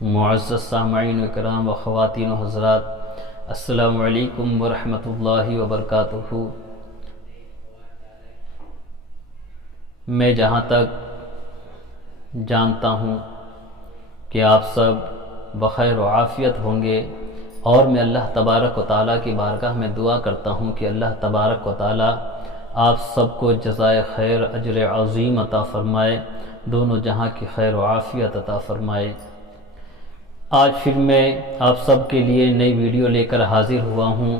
معزز سامعین اکرام و خواتین و حضرات، السلام علیکم ورحمۃ اللہ وبرکاتہ۔ میں جہاں تک جانتا ہوں کہ آپ سب بخیر و عافیت ہوں گے، اور میں اللہ تبارک و تعالیٰ کی بارگاہ میں دعا کرتا ہوں کہ اللہ تبارک و تعالیٰ آپ سب کو جزائے خیر اجر عظیم عطا فرمائے، دونوں جہاں کی خیر و عافیت عطا فرمائے۔ آج پھر میں آپ سب کے لیے نئی ویڈیو لے کر حاضر ہوا ہوں،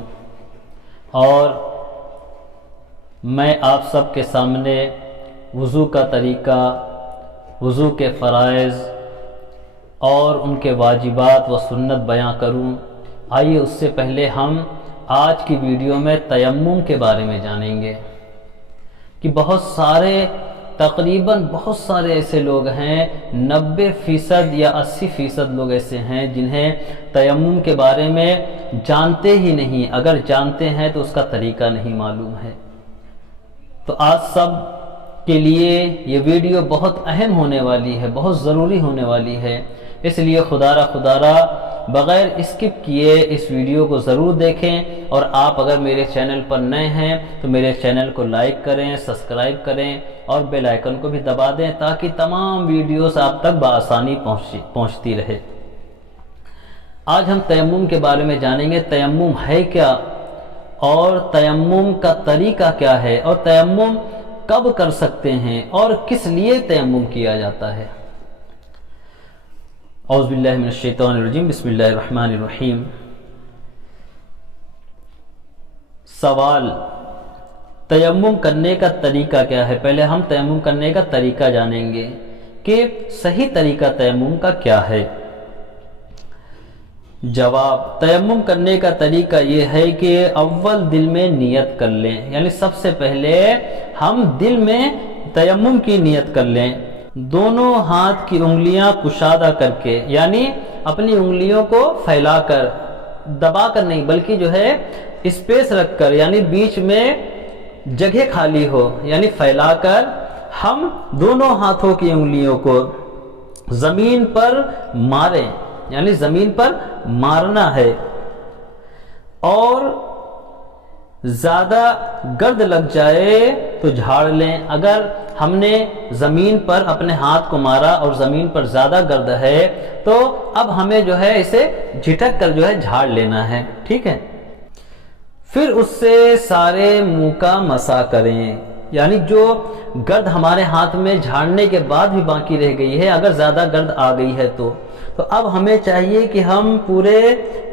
اور میں آپ سب کے سامنے وضو کا طریقہ، وضو کے فرائض اور ان کے واجبات و سنت بیان کروں۔ آئیے اس سے پہلے ہم آج کی ویڈیو میں تیمم کے بارے میں جانیں گے کہ تقریباً بہت سارے ایسے لوگ ہیں، 90% یا 80% لوگ ایسے ہیں جنہیں تیمم کے بارے میں جانتے ہی نہیں، اگر جانتے ہیں تو اس کا طریقہ نہیں معلوم ہے۔ تو آج سب کے لیے یہ ویڈیو بہت اہم ہونے والی ہے، بہت ضروری ہونے والی ہے، اس لیے خدا را بغیر اسکپ کیے اس ویڈیو کو ضرور دیکھیں، اور آپ اگر میرے چینل پر نئے ہیں تو میرے چینل کو لائک کریں، سبسکرائب کریں اور بیل آئیکن کو بھی دبا دیں تاکہ تمام ویڈیوز آپ تک بآسانی پہنچتی رہے۔ آج ہم تیمم کے بارے میں جانیں گے، تیمم ہے کیا، اور تیمم کا طریقہ کیا ہے، اور تیمم کب کر سکتے ہیں، اور کس لیے تیمم کیا جاتا ہے۔ اعوذ باللہ من الشیطان الرجیم، بسم اللہ الرحمن الرحیم۔ سوال، تیمم کرنے کا طریقہ کیا ہے؟ پہلے ہم تیمم کرنے کا طریقہ جانیں گے کہ صحیح طریقہ تیمم کا کیا ہے۔ جواب، تیمم کرنے کا طریقہ یہ ہے کہ اول دل میں نیت کر لیں، یعنی سب سے پہلے ہم دل میں تیمم کی نیت کر لیں، دونوں ہاتھ کی انگلیاں کشادہ کر کے، یعنی اپنی انگلیوں کو پھیلا کر، دبا کر نہیں بلکہ جو ہے اسپیس رکھ کر، یعنی بیچ میں جگہ خالی ہو، یعنی پھیلا کر ہم دونوں ہاتھوں کی انگلیوں کو زمین پر ماریں، یعنی زمین پر مارنا ہے، اور زیادہ گرد لگ جائے تو جھاڑ لیں۔ اگر ہم نے زمین پر اپنے ہاتھ کو مارا اور زمین پر زیادہ گرد ہے تو اب ہمیں جو ہے اسے جھٹک کر جو ہے جھاڑ لینا ہے، ٹھیک ہے۔ پھر اس سے سارے منہ کا مسح کریں، یعنی جو گرد ہمارے ہاتھ میں جھاڑنے کے بعد بھی باقی رہ گئی ہے، اگر زیادہ گرد آ گئی ہے تو اب ہمیں چاہیے کہ ہم پورے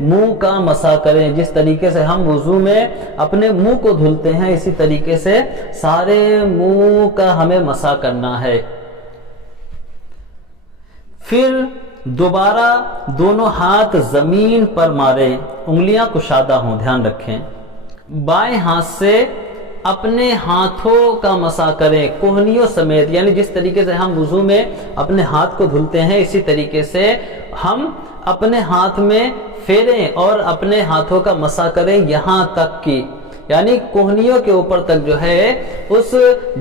منہ کا مسح کریں، جس طریقے سے ہم وضو میں اپنے منہ کو دھلتے ہیں اسی طریقے سے سارے منہ کا ہمیں مسح کرنا ہے۔ پھر دوبارہ دونوں ہاتھ زمین پر ماریں، انگلیاں کشادہ ہوں، دھیان رکھیں۔ بائیں ہاتھ سے اپنے ہاتھوں کا مسح کریں کوہنیوں سمیت، یعنی جس طریقے سے ہم وضو میں اپنے ہاتھ کو دھلتے ہیں اسی طریقے سے ہم اپنے ہاتھ میں پھیریں اور اپنے ہاتھوں کا مسح کریں یہاں تک کہ، یعنی کوہنیوں کے اوپر تک جو ہے اس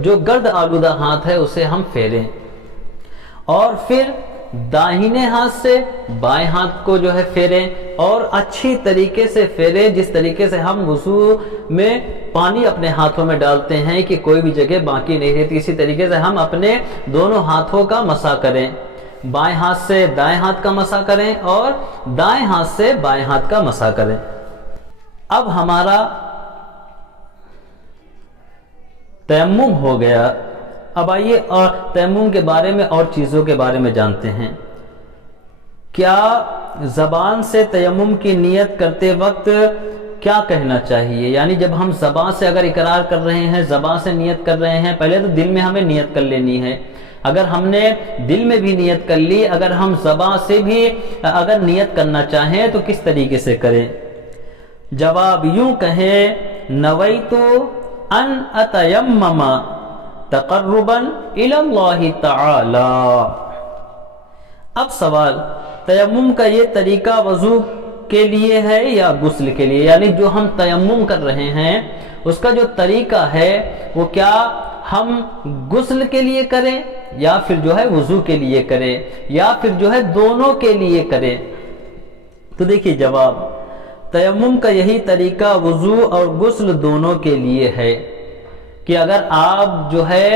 جو گرد آلودہ ہاتھ ہے اسے ہم پھیریں، اور پھر داہنے ہاتھ سے بائیں ہاتھ کو جو ہے پھیریں، اور اچھی طریقے سے پھیریں جس طریقے سے ہم وضو میں پانی اپنے ہاتھوں میں ڈالتے ہیں کہ کوئی بھی جگہ باقی نہیں رہتی، اسی طریقے سے ہم اپنے دونوں ہاتھوں کا مسح کریں، بائیں ہاتھ سے دائیں ہاتھ کا مسح کریں اور دائیں ہاتھ سے بائیں ہاتھ کا مسح کریں۔ اب ہمارا تیمم ہو گیا، اب آئیے اور تیمم کے بارے میں اور چیزوں کے بارے میں جانتے ہیں۔ کیا زبان سے تیمم کی نیت کرتے وقت کیا کہنا چاہیے؟ یعنی جب ہم زبان سے اگر اقرار کر رہے ہیں، زبان سے نیت کر رہے ہیں، پہلے تو دل میں ہمیں نیت کر لینی ہے، اگر ہم نے دل میں بھی نیت کر لی، اگر ہم زبان سے بھی اگر نیت کرنا چاہیں تو کس طریقے سے کریں؟ جواب، یوں کہیں، نویت ان اتیمم تقربا الی اللہ تعالی۔ اب سوال، تیمم کا یہ طریقہ وضو کے لیے ہے یا غسل کے لیے؟ یعنی جو ہم تیمم کر رہے ہیں اس کا جو طریقہ ہے وہ کیا ہم غسل کے لیے کریں یا پھر جو ہے وضو کے لیے کرے یا پھر جو ہے دونوں کے لیے کرے؟ تو دیکھیے جواب، تیمم کا یہی طریقہ وضو اور غسل دونوں کے لیے ہے کہ اگر آپ جو ہے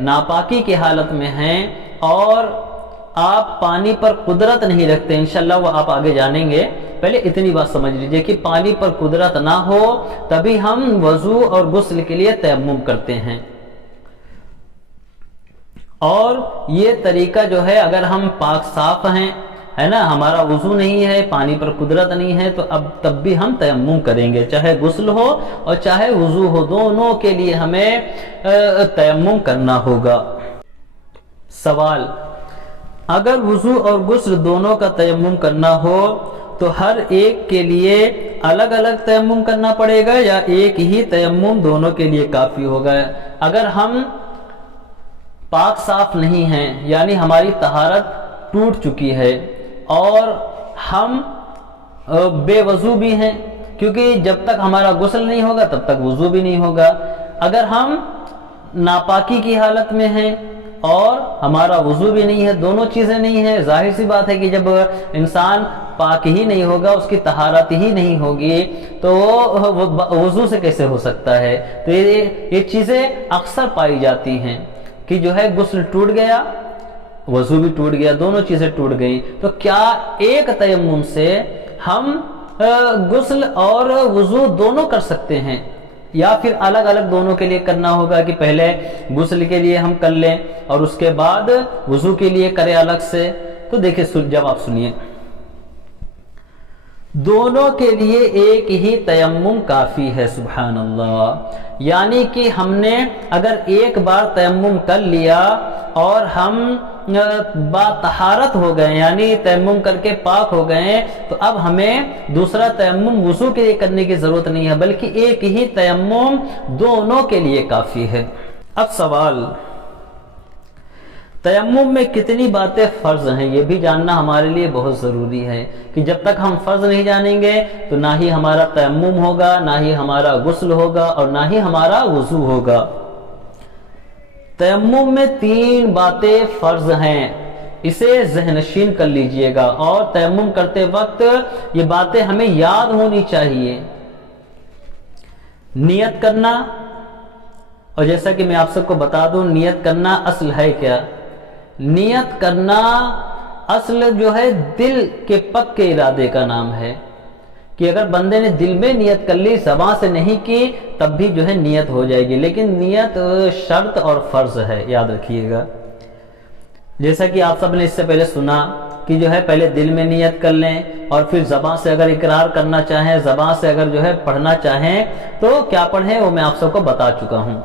ناپاکی کی حالت میں ہیں اور آپ پانی پر قدرت نہیں رکھتے، انشاءاللہ وہ آپ آگے جانیں گے، پہلے اتنی بات سمجھ لیجئے کہ پانی پر قدرت نہ ہو تبھی ہم وضو اور غسل کے لیے تیمم کرتے ہیں۔ اور یہ طریقہ جو ہے اگر ہم پاک صاف ہیں، ہے نا، ہمارا وضو نہیں ہے، پانی پر قدرت نہیں ہے، تو تب بھی ہم تیمم کریں گے، چاہے غسل ہو اور چاہے وضو ہو، دونوں کے لیے ہمیں تیمم کرنا ہوگا۔ سوال، اگر وضو اور غسل دونوں کا تیمم کرنا ہو تو ہر ایک کے لیے الگ الگ تیمم کرنا پڑے گا یا ایک ہی تیمم دونوں کے لیے کافی ہوگا؟ اگر ہم پاک صاف نہیں ہیں، یعنی ہماری طہارت ٹوٹ چکی ہے اور ہم بے وضو بھی ہیں، کیونکہ جب تک ہمارا غسل نہیں ہوگا تب تک وضو بھی نہیں ہوگا۔ اگر ہم ناپاکی کی حالت میں ہیں اور ہمارا وضو بھی نہیں ہے، دونوں چیزیں نہیں ہیں، ظاہر سی بات ہے کہ جب انسان پاک ہی نہیں ہوگا، اس کی طہارت ہی نہیں ہوگی تو وہ وضو سے کیسے ہو سکتا ہے؟ تو یہ چیزیں اکثر پائی جاتی ہیں کہ جو ہے غسل ٹوٹ گیا، وضو بھی ٹوٹ گیا، دونوں چیزیں ٹوٹ گئی، تو کیا ایک تیمم سے ہم غسل اور وضو دونوں کر سکتے ہیں یا پھر الگ الگ دونوں کے لیے کرنا ہوگا کہ پہلے غسل کے لیے ہم کر لیں اور اس کے بعد وضو کے لیے کریں الگ سے؟ تو دیکھیں جواب سنیے، دونوں کے لیے ایک ہی تیمم کافی ہے۔ سبحان اللہ، یعنی کہ ہم نے اگر ایک بار تیمم کر لیا اور ہم با طہارت ہو گئے، یعنی تیمم کر کے پاک ہو گئے، تو اب ہمیں دوسرا تیمم وضو کے لیے کرنے کی ضرورت نہیں ہے، بلکہ ایک ہی تیمم دونوں کے لیے کافی ہے۔ اب سوال، تیمم میں کتنی باتیں فرض ہیں؟ یہ بھی جاننا ہمارے لیے بہت ضروری ہے کہ جب تک ہم فرض نہیں جانیں گے تو نہ ہی ہمارا تیمم ہوگا، نہ ہی ہمارا غسل ہوگا اور نہ ہی ہمارا وضو ہوگا۔ تیمم میں 3 باتیں فرض ہیں، اسے ذہن نشین کر لیجئے گا، اور تیمم کرتے وقت یہ باتیں ہمیں یاد ہونی چاہیے۔ نیت کرنا، اور جیسا کہ میں آپ سب کو بتا دوں نیت کرنا اصل ہے کیا؟ نیت کرنا اصل جو ہے دل کے پکے ارادے کا نام ہے، کہ اگر بندے نے دل میں نیت کر لی، زبان سے نہیں کی، تب بھی جو ہے نیت ہو جائے گی، لیکن نیت شرط اور فرض ہے، یاد رکھیے گا۔ جیسا کہ آپ سب نے اس سے پہلے سنا کہ جو ہے پہلے دل میں نیت کر لیں اور پھر زبان سے اگر اقرار کرنا چاہیں، زبان سے اگر جو ہے پڑھنا چاہیں تو کیا پڑھیں وہ میں آپ سب کو بتا چکا ہوں۔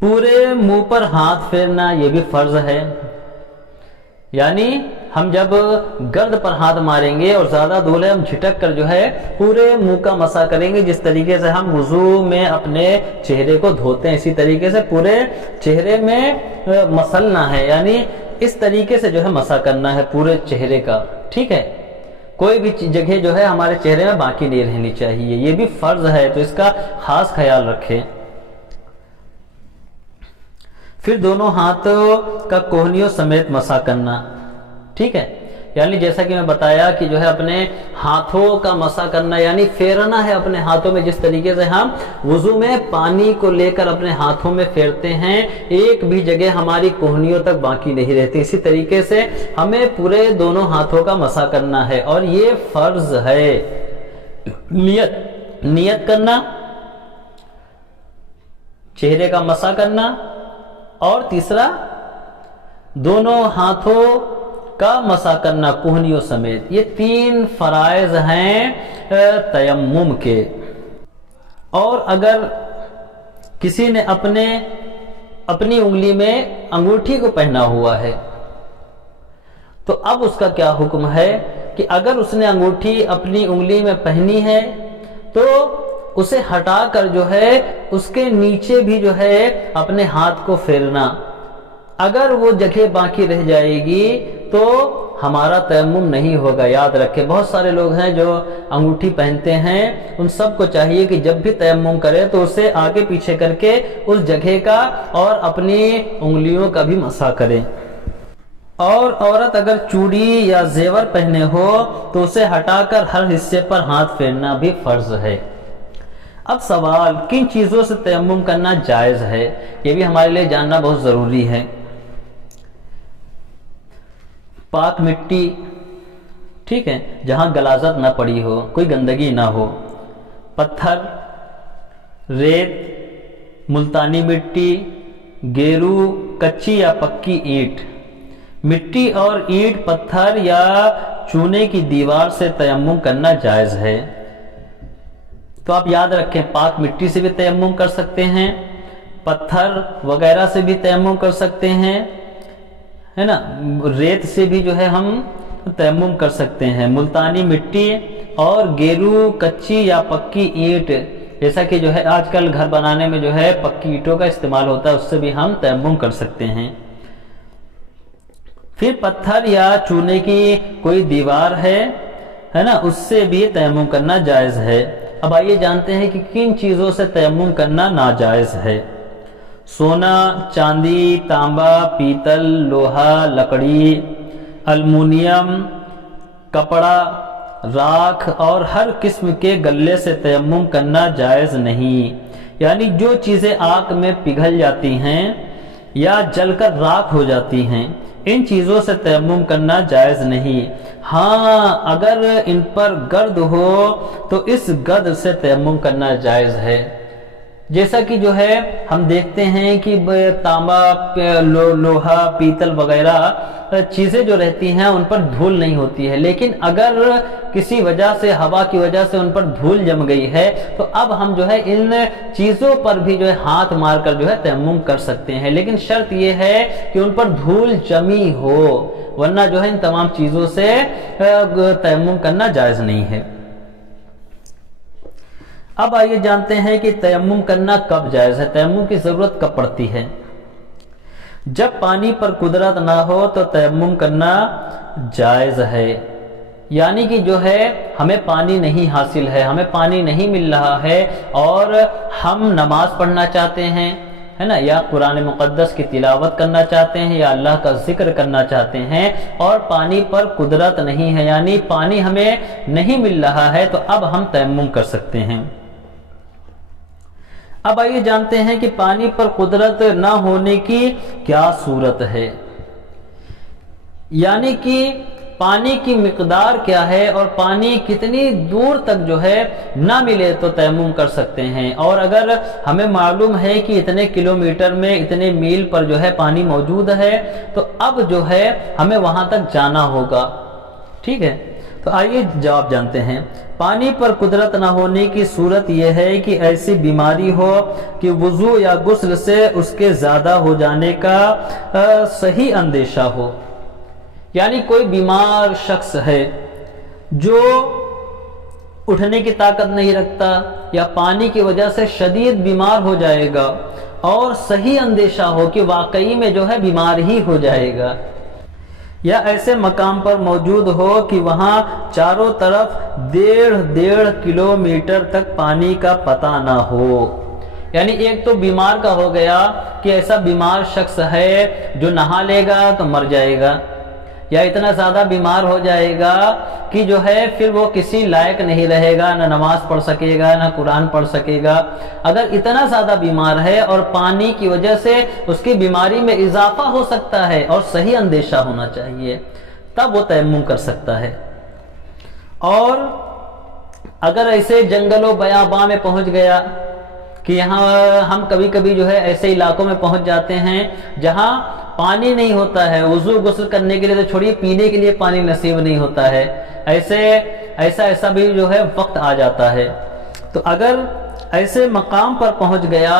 پورے منہ پر ہاتھ پھیرنا یہ بھی فرض ہے، یعنی ہم جب گرد پر ہاتھ ماریں گے اور زیادہ دھولے ہم جھٹک کر جو ہے پورے منہ کا مسح کریں گے، جس طریقے سے ہم وضو میں اپنے چہرے کو دھوتے ہیں، اسی طریقے سے پورے چہرے میں مسلنا ہے، یعنی اس طریقے سے جو ہے مسح کرنا ہے پورے چہرے کا، ٹھیک ہے؟ کوئی بھی جگہ جو ہے ہمارے چہرے میں باقی نہیں رہنی چاہیے، یہ بھی فرض ہے، تو اس کا خاص خیال رکھیں۔ پھر دونوں ہاتھوں کا کوہنیوں سمیت مسح کرنا، ٹھیک ہے؟ یعنی جیسا کہ میں بتایا کہ جو ہے اپنے ہاتھوں کا مسح کرنا، یعنی پھیرنا ہے اپنے ہاتھوں میں، جس طریقے سے ہم وضو میں پانی کو لے کر اپنے ہاتھوں میں پھیرتے ہیں، ایک بھی جگہ ہماری کوہنیوں تک باقی نہیں رہتی، اسی طریقے سے ہمیں پورے دونوں ہاتھوں کا مسح کرنا ہے، اور یہ فرض ہے۔ نیت کرنا، چہرے کا مسح کرنا، اور تیسرا دونوں ہاتھوں کا مسح کرنا کوہنیوں سمیت، یہ 3 فرائض ہیں تیمم کے۔ اور اگر کسی نے اپنی انگلی میں انگوٹھی کو پہنا ہوا ہے تو اب اس کا کیا حکم ہے کہ اگر اس نے انگوٹھی اپنی انگلی میں پہنی ہے تو اسے ہٹا کر جو ہے اس کے نیچے بھی جو ہے اپنے ہاتھ کو پھیرنا، اگر وہ جگہ باقی رہ جائے گی تو ہمارا تیمم نہیں ہوگا. یاد رکھیں بہت سارے لوگ ہیں جو انگوٹھی پہنتے ہیں، ان سب کو چاہیے کہ جب بھی تیمم کرے تو اسے آگے پیچھے کر کے اس جگہ کا اور اپنی انگلیوں کا بھی مسح کرے. اور عورت اگر چوڑی یا زیور پہنے ہو تو اسے ہٹا کر ہر حصے پر ہاتھ پھیرنا بھی فرض ہے. اب سوال، کن چیزوں سے تیمم کرنا جائز ہے؟ یہ بھی ہمارے لیے جاننا بہت ضروری ہے. پاک مٹی، ٹھیک ہے، جہاں غلاظت نہ پڑی ہو، کوئی گندگی نہ ہو. پتھر، ریت، ملتانی مٹی، گیرو، کچی یا پکی اینٹ. مٹی اور اینٹ، پتھر یا چونے کی دیوار سے تیمم کرنا جائز ہے. تو آپ یاد رکھیں پاک مٹی سے بھی تیمم کر سکتے ہیں، پتھر وغیرہ سے بھی تیمم کر سکتے ہیں، ہے نا، ریت سے بھی جو ہے ہم تیمم کر سکتے ہیں. ملتانی مٹی اور گیرو، کچی یا پکی اینٹ، جیسا کہ جو ہے آج کل گھر بنانے میں جو ہے پکی اینٹوں کا استعمال ہوتا ہے، اس سے بھی ہم تیمم کر سکتے ہیں. پھر پتھر یا چونے کی کوئی دیوار ہے نا، اس سے بھی تیمم کرنا جائز ہے. اب آئیے جانتے ہیں کہ کن چیزوں سے تیمم کرنا ناجائز ہے. سونا، چاندی، تانبا، پیتل، لوہا، لکڑی، المونیم، کپڑا، راکھ اور ہر قسم کے غلے سے تیمم کرنا جائز نہیں. یعنی جو چیزیں آگ میں پگھل جاتی ہیں یا جل کر راکھ ہو جاتی ہیں، ان چیزوں سے تیمم کرنا جائز نہیں. ہاں اگر ان پر گرد ہو تو اس گرد سے تیمم کرنا جائز ہے. جیسا کہ جو ہے ہم دیکھتے ہیں کہ تانبا، لوہا، پیتل وغیرہ چیزیں جو رہتی ہیں ان پر دھول نہیں ہوتی ہے، لیکن اگر کسی وجہ سے، ہوا کی وجہ سے ان پر دھول جم گئی ہے تو اب ہم جو ہے ان چیزوں پر بھی جو ہے ہاتھ مار کر جو ہے تیمم کر سکتے ہیں، لیکن شرط یہ ہے کہ ان پر دھول جمی ہو، ورنہ جو ہے ان تمام چیزوں سے تیمم کرنا جائز نہیں ہے. اب آئیے جانتے ہیں کہ تیمم کرنا کب جائز ہے، تیمم کی ضرورت کب پڑتی ہے. جب پانی پر قدرت نہ ہو تو تیمم کرنا جائز ہے. یعنی کہ جو ہے ہمیں پانی نہیں حاصل ہے، ہمیں پانی نہیں مل رہا ہے اور ہم نماز پڑھنا چاہتے ہیں، ہے نا، یا قرآن مقدس کی تلاوت کرنا چاہتے ہیں یا اللہ کا ذکر کرنا چاہتے ہیں اور پانی پر قدرت نہیں ہے، یعنی پانی ہمیں نہیں مل رہا ہے، تو اب ہم تیمم کر سکتے ہیں. اب آئیے جانتے ہیں کہ پانی پر قدرت نہ ہونے کی کیا صورت ہے. یعنی کہ پانی کی مقدار کیا ہے اور پانی کتنی دور تک جو ہے نہ ملے تو تیمم کر سکتے ہیں. اور اگر ہمیں معلوم ہے کہ اتنے کلومیٹر میں، اتنے میل پر جو ہے پانی موجود ہے تو اب جو ہے ہمیں وہاں تک جانا ہوگا. ٹھیک ہے، تو آئیے جواب جانتے ہیں. پانی پر قدرت نہ ہونے کی صورت یہ ہے کہ ایسی بیماری ہو کہ وضو یا غسل سے اس کے زیادہ ہو جانے کا صحیح اندیشہ ہو. یعنی کوئی بیمار شخص ہے جو اٹھنے کی طاقت نہیں رکھتا یا پانی کی وجہ سے شدید بیمار ہو جائے گا اور صحیح اندیشہ ہو کہ واقعی میں جو ہے بیمار ہی ہو جائے گا، یا ایسے مقام پر موجود ہو کہ وہاں چاروں طرف 1.5 کلومیٹر تک پانی کا پتہ نہ ہو. یعنی ایک تو بیمار کا ہو گیا کہ ایسا بیمار شخص ہے جو نہا لے گا تو مر جائے گا، یا اتنا زیادہ بیمار ہو جائے گا کہ جو ہے پھر وہ کسی لائق نہیں رہے گا، نہ نماز پڑھ سکے گا نہ قرآن پڑھ سکے گا. اگر اتنا زیادہ بیمار ہے اور پانی کی وجہ سے اس کی بیماری میں اضافہ ہو سکتا ہے اور صحیح اندیشہ ہونا چاہیے، تب وہ تیمم کر سکتا ہے. اور اگر ایسے جنگل و بیاباں میں پہنچ گیا کہ یہاں ہم کبھی کبھی جو ہے ایسے علاقوں میں پہنچ جاتے ہیں جہاں پانی نہیں ہوتا ہے، وضو غسل کرنے کے لیے تو چھوڑیے پینے کے لیے پانی نصیب نہیں ہوتا ہے، ایسا بھی جو ہے وقت آ جاتا ہے. تو اگر ایسے مقام پر پہنچ گیا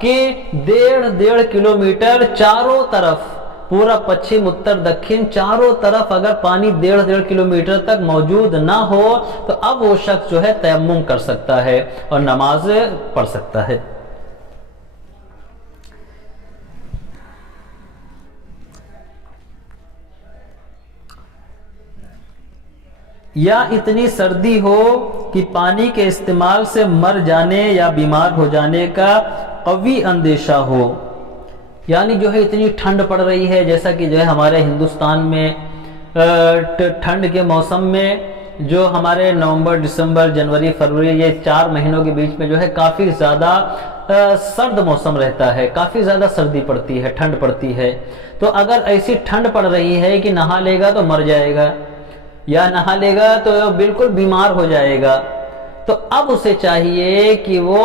کہ 1.5 کلومیٹر چاروں طرف، پورا پچھم اتر دکھن چاروں طرف اگر پانی 1.5 کلومیٹر تک موجود نہ ہو تو اب وہ شخص جو ہے تیمم کر سکتا ہے اور نماز پڑھ سکتا ہے. یا اتنی سردی ہو کہ پانی کے استعمال سے مر جانے یا بیمار ہو جانے کا قوی اندیشہ ہو، یعنی جو ہے اتنی ٹھنڈ پڑ رہی ہے، جیسا کہ جو ہے ہمارے ہندوستان میں ٹھنڈ کے موسم میں جو ہمارے نومبر، دسمبر، جنوری، فروری، یہ 4 مہینوں کے بیچ میں جو ہے کافی زیادہ سرد موسم رہتا ہے، کافی زیادہ سردی پڑتی ہے، ٹھنڈ پڑتی ہے۔ تو اگر ایسی ٹھنڈ پڑ رہی ہے کہ نہا لے گا تو مر جائے گا، یا نہا لے گا تو بالکل بیمار ہو جائے گا، تو اب اسے چاہیے کہ وہ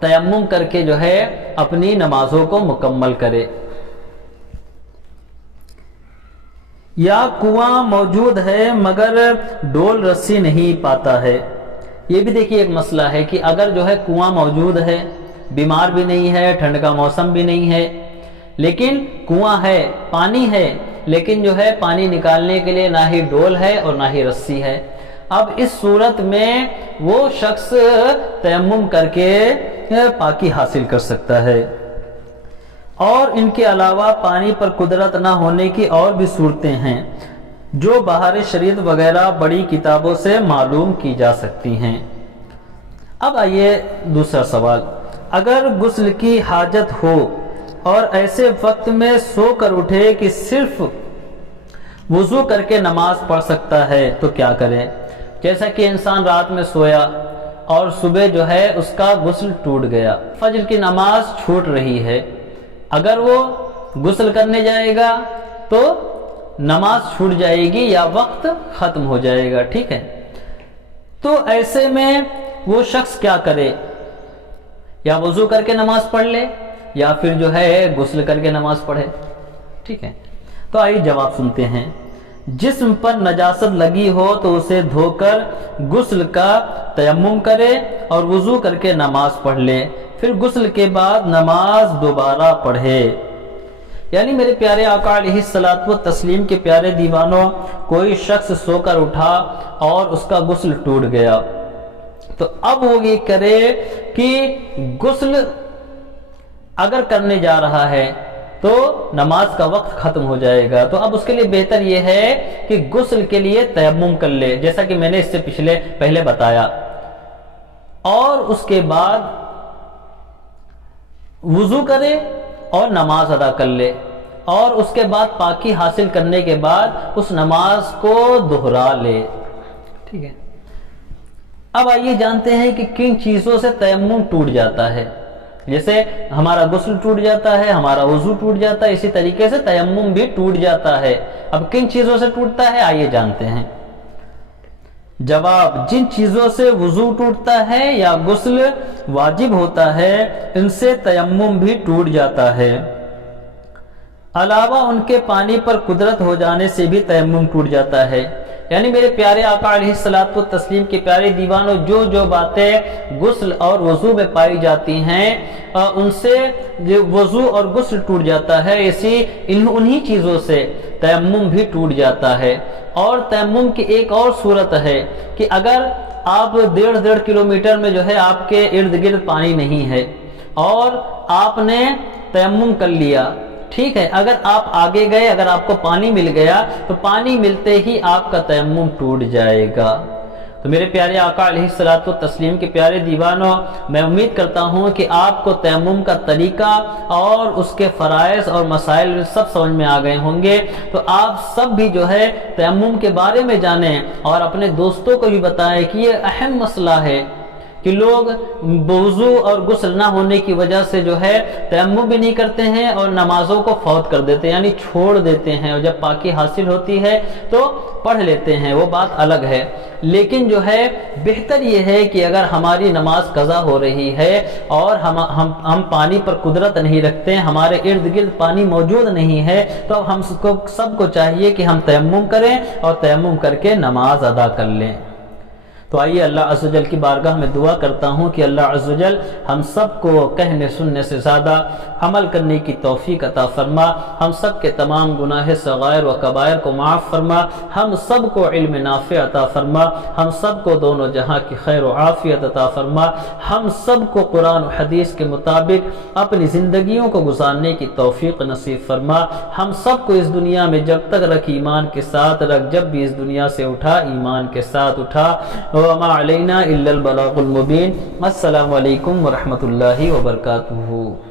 تیمم کر کے جو ہے اپنی نمازوں کو مکمل کرے۔ یا کنواں موجود ہے مگر ڈول رسی نہیں پاتا ہے، یہ بھی دیکھیے ایک مسئلہ ہے کہ اگر جو ہے کنواں موجود ہے، بیمار بھی نہیں ہے، ٹھنڈ کا موسم بھی نہیں ہے، لیکن کنواں ہے، پانی ہے، لیکن جو ہے پانی نکالنے کے لیے نہ ہی ڈول ہے اور نہ ہی رسی ہے، اب اس صورت میں وہ شخص تیمم کر کے پاکی حاصل کر سکتا ہے۔ اور ان کے علاوہ پانی پر قدرت نہ ہونے کی اور بھی صورتیں ہیں جو بہار شریعت وغیرہ بڑی کتابوں سے معلوم کی جا سکتی ہیں۔ اب آئیے دوسرا سوال، اگر غسل کی حاجت ہو اور ایسے وقت میں سو کر اٹھے کہ صرف وضو کر کے نماز پڑھ سکتا ہے تو کیا کرے؟ جیسا کہ انسان رات میں سویا اور صبح جو ہے اس کا غسل ٹوٹ گیا، فجر کی نماز چھوٹ رہی ہے، اگر وہ غسل کرنے جائے گا تو نماز چھوٹ جائے گی یا وقت ختم ہو جائے گا، ٹھیک ہے؟ تو ایسے میں وہ شخص کیا کرے؟ یا وضو کر کے نماز پڑھ لے یا پھر جو ہے غسل کر کے نماز پڑھے، ٹھیک ہے؟ تو آئیے جواب سنتے ہیں۔ جسم پر نجاست لگی ہو تو اسے دھو کر غسل کا تیمم کرے اور وضو کر کے نماز پڑھ لے، پھر غسل کے بعد نماز دوبارہ پڑھے۔ یعنی میرے پیارے آقا علیہ الصلوۃ والتسلیم کے پیارے دیوانوں، کوئی شخص سو کر اٹھا اور اس کا غسل ٹوٹ گیا، تو اب وہ یہ کرے کہ غسل اگر کرنے جا رہا ہے تو نماز کا وقت ختم ہو جائے گا، تو اب اس کے لیے بہتر یہ ہے کہ غسل کے لیے تیمم کر لے، جیسا کہ میں نے اس سے پہلے بتایا، اور اس کے بعد وضو کرے اور نماز ادا کر لے، اور اس کے بعد پاکی حاصل کرنے کے بعد اس نماز کو دہرا لے، ٹھیک ہے؟ اب آئیے جانتے ہیں کہ کن چیزوں سے تیمم ٹوٹ جاتا ہے۔ جیسے ہمارا غسل ٹوٹ جاتا ہے، ہمارا وضو ٹوٹ جاتا ہے، اسی طریقے سے تیمم بھی ٹوٹ جاتا ہے۔ اب کن چیزوں سے ٹوٹتا ہے آئیے جانتے ہیں۔ جواب، جن چیزوں سے وضو ٹوٹتا ہے یا غسل واجب ہوتا ہے ان سے تیمم بھی ٹوٹ جاتا ہے، علاوہ ان کے پانی پر قدرت ہو جانے سے بھی تیمم ٹوٹ جاتا ہے۔ یعنی میرے پیارے آقا علیہ الصلوۃ والتسلیم کے پیارے دیوانوں، جو باتیں غسل اور وضو میں پائی جاتی ہیں ان سے جو وضو اور غسل ٹوٹ جاتا ہے، انہی چیزوں سے تیمم بھی ٹوٹ جاتا ہے۔ اور تیمم کی ایک اور صورت ہے کہ اگر آپ 1.5 کلومیٹر میں جو ہے آپ کے ارد گرد پانی نہیں ہے اور آپ نے تیمم کر لیا، ٹھیک ہے، اگر آپ آگے گئے، اگر آپ کو پانی مل گیا تو پانی ملتے ہی آپ کا تیمم ٹوٹ جائے گا۔ تو میرے پیارے آقا علیہ الصلوۃ والتسلیم کے پیارے دیوانوں، میں امید کرتا ہوں کہ آپ کو تیمم کا طریقہ اور اس کے فرائض اور مسائل سب سمجھ میں آ گئے ہوں گے، تو آپ سب بھی جو ہے تیمم کے بارے میں جانیں اور اپنے دوستوں کو بھی بتائیں کہ یہ اہم مسئلہ ہے کہ لوگ وضو اور غسل نہ ہونے کی وجہ سے جو ہے تیمم بھی نہیں کرتے ہیں اور نمازوں کو فوت کر دیتے ہیں، یعنی چھوڑ دیتے ہیں، اور جب پاکی حاصل ہوتی ہے تو پڑھ لیتے ہیں، وہ بات الگ ہے۔ لیکن جو ہے بہتر یہ ہے کہ اگر ہماری نماز قضا ہو رہی ہے اور ہم پانی پر قدرت نہیں رکھتے، ہمارے ارد گرد پانی موجود نہیں ہے، تو ہم سب کو چاہیے کہ ہم تیمم کریں اور تیمم کر کے نماز ادا کر لیں۔ تو آئیے اللہ عز و جل کی بارگاہ میں دعا کرتا ہوں کہ اللہ عز و جل ہم سب کو کہنے سننے سے زیادہ عمل کرنے کی توفیق عطا فرما، ہم سب کے تمام گناہ صغائر و کبائر کو معاف فرما، ہم سب کو علم نافع عطا فرما، ہم سب کو دونوں جہاں کی خیر و عافیت عطا فرما، ہم سب کو قرآن و حدیث کے مطابق اپنی زندگیوں کو گزارنے کی توفیق نصیب فرما، ہم سب کو اس دنیا میں جب تک رکھ ایمان کے ساتھ رکھ، جب بھی اس دنیا سے اٹھا ایمان کے ساتھ اٹھا۔ وما علینا الا البلاغ المبین۔ السلام علیکم ورحمۃ اللہ وبرکاتہ۔